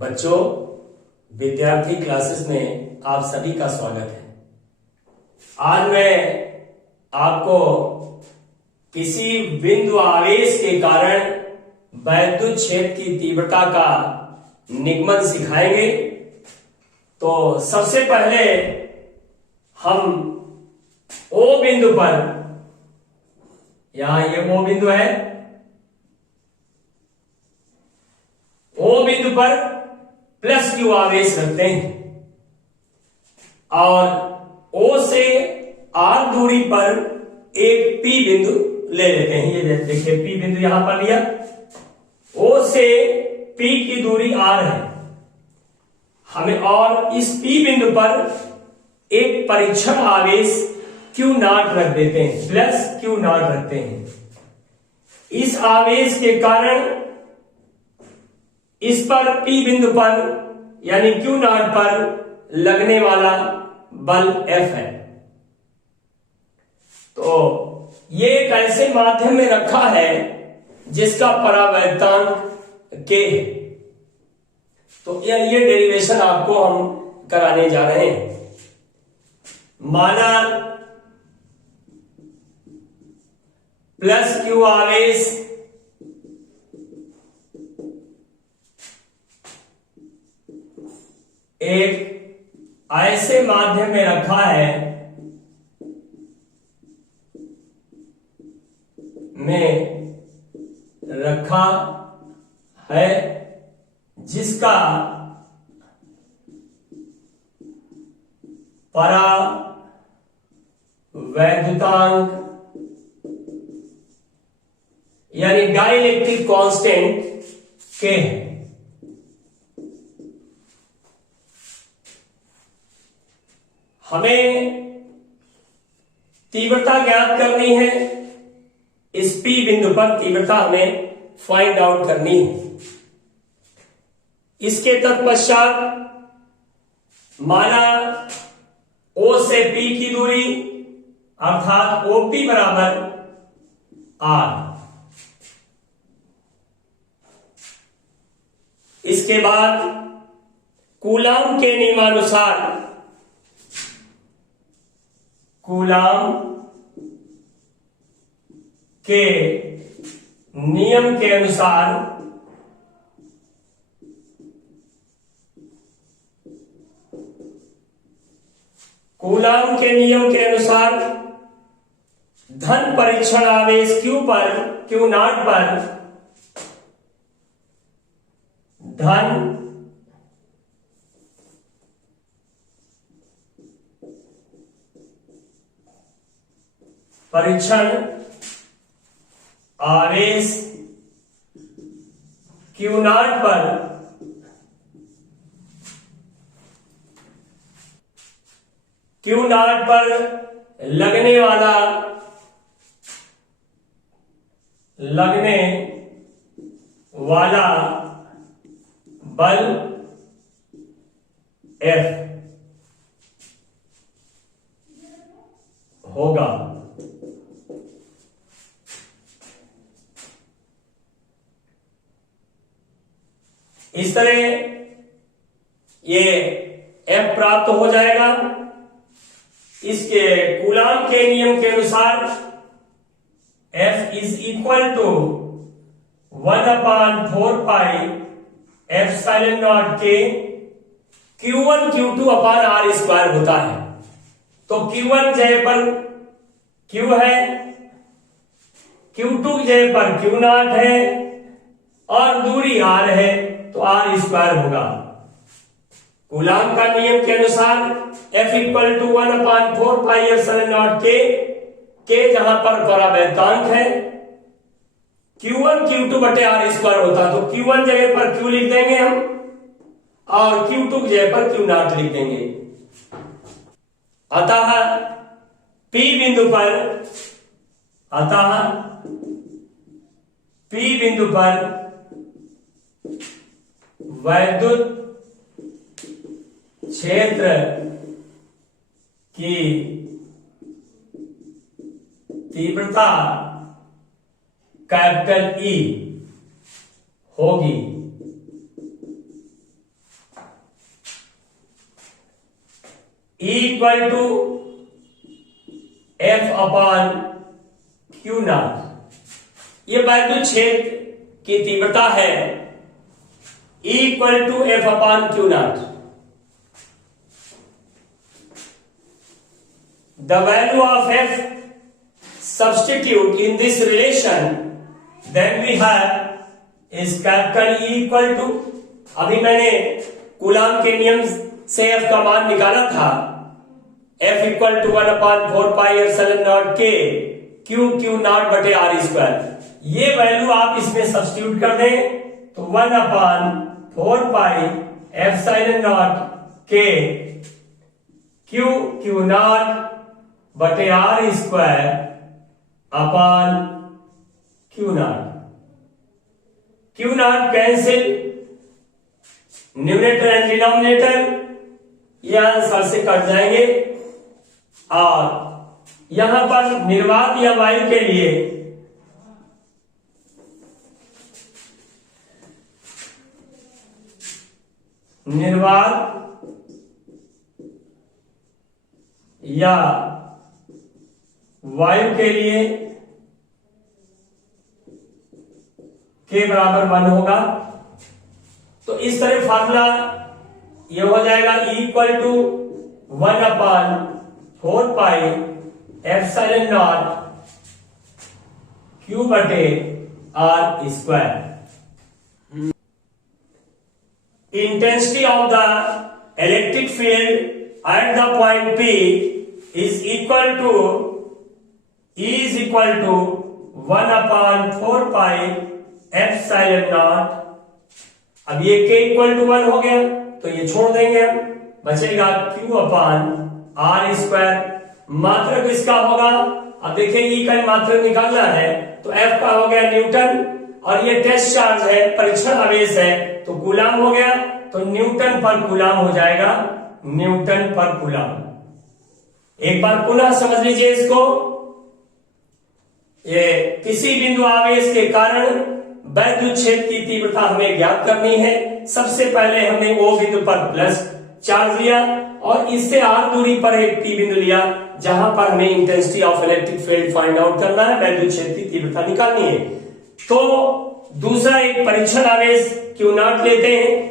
बच्चों, विद्यार्थी क्लासेस में आप सभी का स्वागत है। आज मैं आपको किसी बिंदु आवेश के कारण वैद्युत क्षेत्र की तीव्रता का निगमन सिखाएंगे। तो सबसे पहले हम O बिंदु पर, यहां ये O बिंदु है, O बिंदु पर प्लस Q आवेश रखते हैं और O से R दूरी पर एक P बिंदु ले लेते हैं। ये देखिए P बिंदु यहां पर लिया, O से P की दूरी R है हमें, और इस P बिंदु पर एक परीक्षण आवेश Q नॉट रख देते हैं, प्लस Q नॉट रखते हैं। इस आवेश के कारण इस पर P बिंदु पर यानी Q नॉट पर लगने वाला बल F है। तो ये एक ऐसे माध्यम में रखा है जिसका परावैद्युतांक K है। तो ये डेरिवेशन आपको हम कराने जा रहे हैं। माना प्लस Q आवेश एक ऐसे माध्यम में रखा है जिसका परावैद्युतांक यानी डाइलेक्ट्रिक कांस्टेंट K है। हमें तीव्रता ज्ञात करनी है, इस P बिंदु पर तीव्रता हमें फाइंड आउट करनी है। इसके तत्पश्चात माना O से P की दूरी अर्थात OP बराबर R। इसके बाद कूलाम के नियमानुसार, कूलाम के नियम के अनुसार कूलाम के नियम के अनुसार धन परीक्षण आवेश Q नॉट पर धन परीक्षण आवेश Q नॉट पर लगने वाला बल F होगा। इस तरह ये F प्राप्त हो जाएगा। इसके कूलाम के नियम के अनुसार F is equal to 1/4 pi epsilon not K Q1 Q2 upon R square होता है। तो Q1 जगह पर Q है, Q2 जगह पर Q नॉट है और दूरी R है, तो R स्क्वायर होगा। कूलाम का नियम के अनुसार F equal to 1/4 pi epsilon not K जहां पर परावैद्युतांक है, Q1 Q2 बटे R स्क्वायर होता है। तो Q1 जगह पर Q लिख देंगे हम और Q2 जगह पर Q नॉट लिख देंगे। अतः P बिंदु पर वैद्युत क्षेत्र की तीव्रता कैपिटल E होगी। Equal to F upon Q not. ये वैद्युत क्षेत्र की तीव्रता है equal to F upon Q not. The value of F substitute in this relation, then we have is capital E equal to, अभी मैंने कूलाम के नियम से F का मान निकाला था, F equal to 1/4πε0 K Q naught बटे R स्क्वायर। ये वैल्यू आप इसमें सब्स्टिट्यूट कर दें तो 1/4πε0 K Q नॉट बटे R square upon Q naught cancel, numerator and denominator ये आंसर से कट जाएंगे और यहां पर निर्वात या वायु के लिए निर्वात या वायु के लिए के बराबर 1 होगा। तो इस तरह फार्मूला ये हो जाएगा इक्वल टू 1/4πε0 Q बटे R square. Intensity of the electric field at the point P is equal to 1/4πε0। अब ये K इक्वल टू 1 हो गया तो ये छोड़ देंगे हम, बचेगा Q अपॉन R स्क्वायर। मात्रक इसका होगा, अब देखिए E का मात्रक निकालना है तो F का हो गया न्यूटन और ये टेस्ट चार्ज है, परीक्षण आवेश है तो कूलाम हो गया, तो न्यूटन पर कूलाम हो जाएगा, न्यूटन पर कूलाम। एक बार पुनः समझ लीजिए इसको, ये किसी बिंदु आवेश के कारण वैद्युत क्षेत्र की तीव्रता हमें ज्ञात करनी है। सबसे पहले हमने O बिंदु पर प्लस चार्ज लिया और इससे R दूरी पर एक P बिंदु लिया जहां पर हमें intensity of electric field find out करना है, वैद्युत क्षेत्र की तीव्रता निकालनी है। तो दूसरा एक परीक्षण आवेश Q नॉट लेते हैं,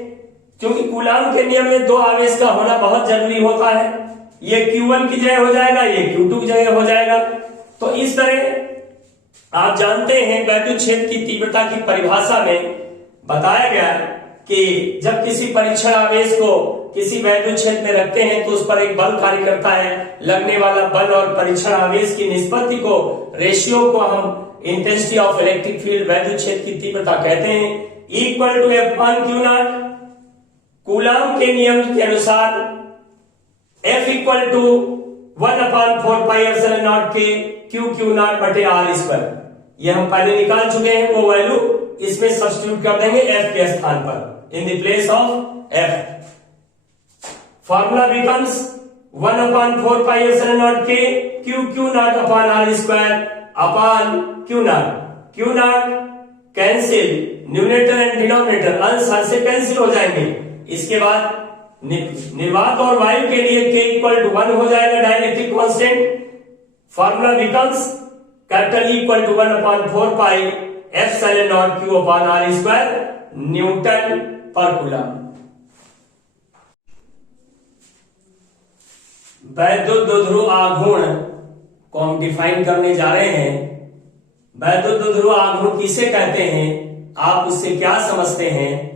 क्योंकि कूलाम के नियम में 2 आवेश का होना बहुत जरूरी होता है। ये Q1 की जगह हो जाएगा, ये Q2 की जगह हो जाएगा। तो इस तरह आप जानते हैं वैद्युत क्षेत्र की तीव्रता की परिभाषा में बताया गया कि जब किसी परीक्षण आवेश को किसी वैद्युत क्षेत्र में रखते हैं तो उस पर एक बल कार्य करता है, लगने वाला बल और परीक्षण आवेश की निष्पत्ति को, रेशियो को हम इंटेंसिटी ऑफ इलेक्ट्रिक फील्ड वैद्युत क्षेत्र की तीव्रता कहते हैं, equal to F upon Q not. Coulomb के नियम के अनुसार F इक्वल टू 1/4πε0 के Q नॉट बटे R स्क्वायर। ये हम पहले निकाल चुके हैं, वो वैल्यू इसमें सब्स्टिट्यूट कर देंगे F के स्थान पर, in the place of F। Formula becomes 1/4πε0 के Q naught upon R square upon Q naught cancel, numerator and denominator अंश हर से कैंसिल हो जाएंगे। इसके बाद निर्वात और वायु के लिए K इक्वल टू 1 हो जाएगा, dielectric constant. Formula becomes capital equal to 1/4πε0 Q upon R square newton पर कूलम। वैद्युत द्विध्रुव आघूर्ण को हम डिफाइन करने जा रहे हैं। वैद्युत द्विध्रुव आघूर्ण किसे कहते हैं, आप उससे क्या समझते हैं,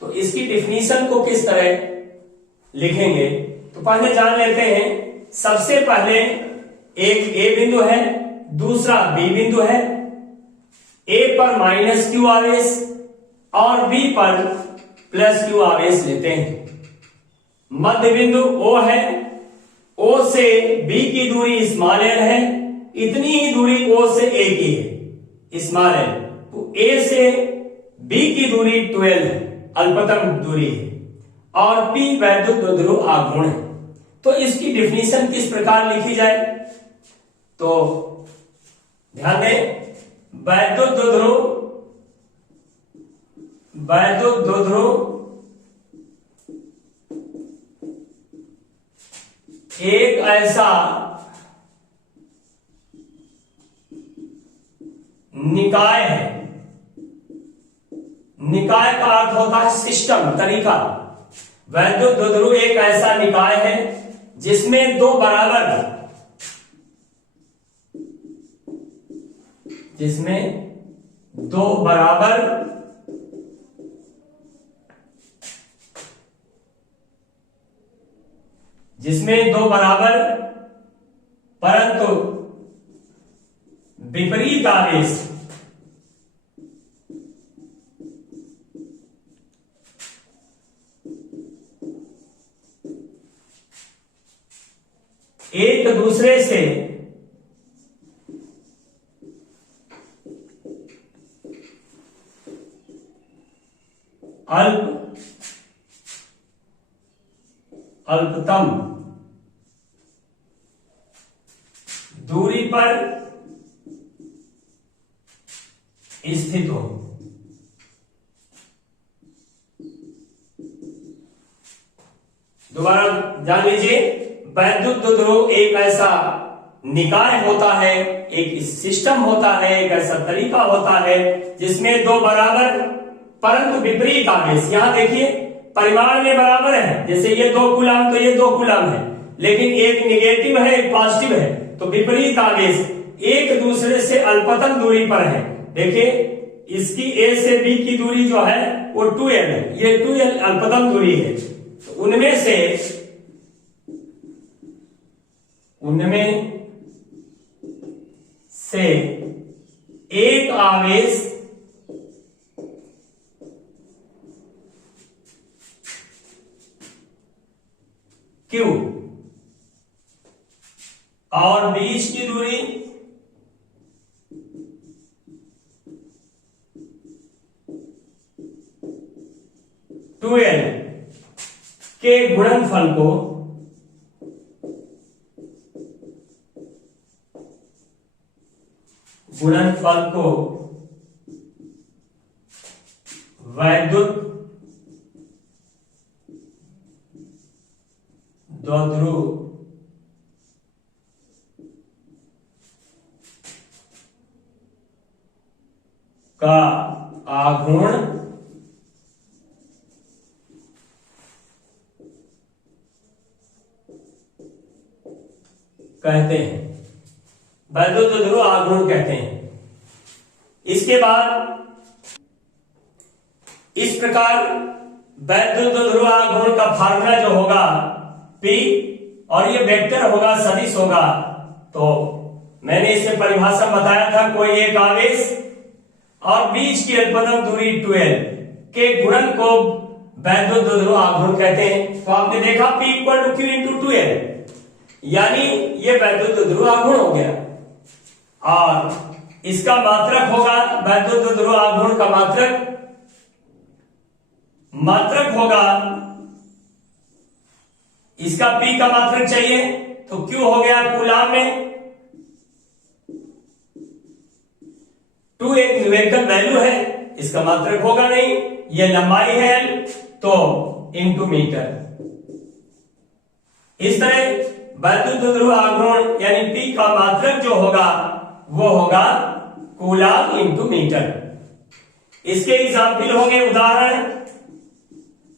तो इसकी डिफिनीशन को किस तरह लिखेंगे तो पहले जान लेते हैं। सबसे पहले एक A बिंदु है, दूसरा B बिंदु है। A पर माइनस Q आवेश और B पर प्लस Q आवेश लेते हैं। मध्य बिंदु O है, O से B की दूरी स्मॉल l है, इतनी ही दूरी O से A की है, स्मॉल l। तो A से B की दूरी 12 है, अल्पतम दूरी है, और P वैद्युत द्विध्रुव आघूर्ण है। तो इसकी डिफिनीशन किस प्रकार लिखी जाए, तो ध्यान दें, वैद्युत द्विध्रुव ऐसा निकाय है, निकाय का अर्थ होता है सिस्टम, तरीका। वैद्युत द्विध्रुव एक ऐसा निकाय है जिसमें दो बराबर परंतु विपरीत आवेश एक दूसरे से अल्पतम दूरी पर स्थित हो। दोबारा जान लीजिए, वैद्युत द्विध्रुव एक ऐसा निकाय होता है, एक सिस्टम होता है, एक ऐसा तरीका होता है जिसमें दो बराबर परंतु विपरीत आवेश, यहां देखिए परिमाण में बराबर है, जैसे ये 2 कूलम तो ये 2 कूलम है, लेकिन एक निगेटिव है एक पॉजिटिव है, तो विपरीत आवेश एक दूसरे से अल्पतम दूरी पर है। देखिए इसकी ए से बी की दूरी जो है वो 2l है, ये 2l अल्पतम दूरी है। तो उनमें से एक आवेश Q और बीच की दूरी के गुणनफल को वैद्युत द्विध्रुव का आघूर्ण कहते हैं, वैद्युत द्विध्रुव आघूर्ण कहते हैं। इसके बाद इस प्रकार वैद्युत द्विध्रुव आघूर्ण का फार्मूला जो होगा P, और ये वेक्टर होगा, सदिश होगा। तो मैंने इसे परिभाषा बताया था, कोई एक आवेश और बीच की अल्पतम दूरी 2l के गुणन को वैद्युत द्विध्रुव आघूर्ण कहते हैं। तो आपने देखा P = Q × 2l, यानी ये वैद्युत द्विध्रुव आघूर्ण हो गया। और इसका मात्रक होगा, वैद्युत द्विध्रुव आघूर्ण का मात्रक होगा, इसका P का मात्रक चाहिए तो Q हो गया कूलम में, 2 एक न्यूमेरिकल वैल्यू है, इसका मात्रक होगा नहीं, ये लंबाई है L तो इंटू मीटर। इस तरह वैद्युत द्विध्रुव आघूर्ण यानी P का मात्रक जो होगा वो होगा कूलम इंटू मीटर। इसके एग्जाम्पल होंगे, उदाहरण,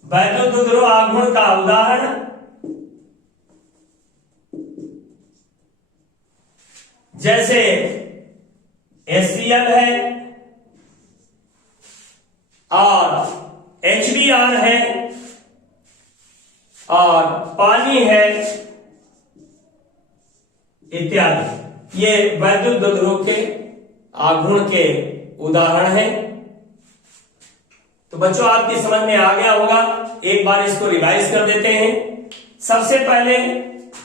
वैद्युत द्विध्रुव आघूर्ण का उदाहरण जैसे HCl है और HBr है और पानी है इत्यादि। ये वैद्युत द्विध्रुव के आघूर्ण के उदाहरण हैं। तो बच्चों आपकी समझ में आ गया होगा, एक बार इसको रिवाइज कर देते हैं। सबसे पहले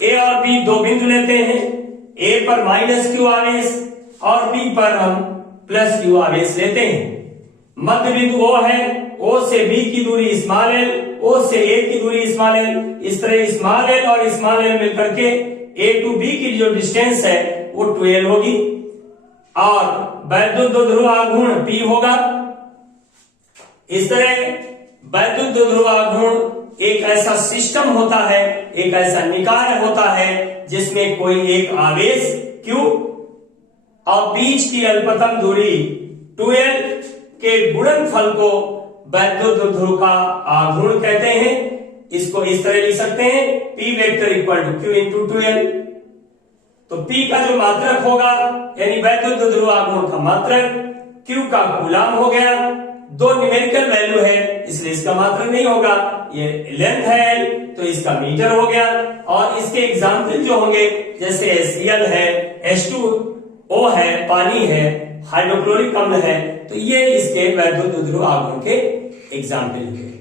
A और B दो बिंदु लेते हैं, A पर -q आवेश और B पर हम +q आवेश लेते हैं। मध्य बिंदु O है, O से B की दूरी l, O से A की दूरी l, इस तरह l और l मिलकर के A to B की जो डिस्टेंस है वो 2l होगी और वैद्युत द्विध्रुव आघूर्ण P होगा। इस तरह वैद्युत द्विध्रुव आघूर्ण एक ऐसा सिस्टम होता है, एक ऐसा निकाय होता है जिसमें कोई एक आवेश Q और बीच की अल्पतम दूरी 2L के गुणनफल को वैद्युत ध्रुव का आघूर्ण कहते हैं। इसको इस तरह लिख सकते हैं, P vector equal to Q into 2L। तो P का जो मात्रक होगा यानी वैद्युत ध्रुव आघूर्ण का मात्रक, Q का कूलाम हो गया, दो न्यूमेरिकल वैल्यू है इसलिए इसका मात्रक नहीं होगा, ये लेंथ है L तो इसका मीटर हो गया। और इसके एग्जाम्पल जो होंगे जैसे HCl है, H2O है, पानी है, हाइड्रोक्लोरिक अम्ल है, तो ये इसके वैद्युत ध्रुव आघूर्ण के एग्जाम्पल हैं।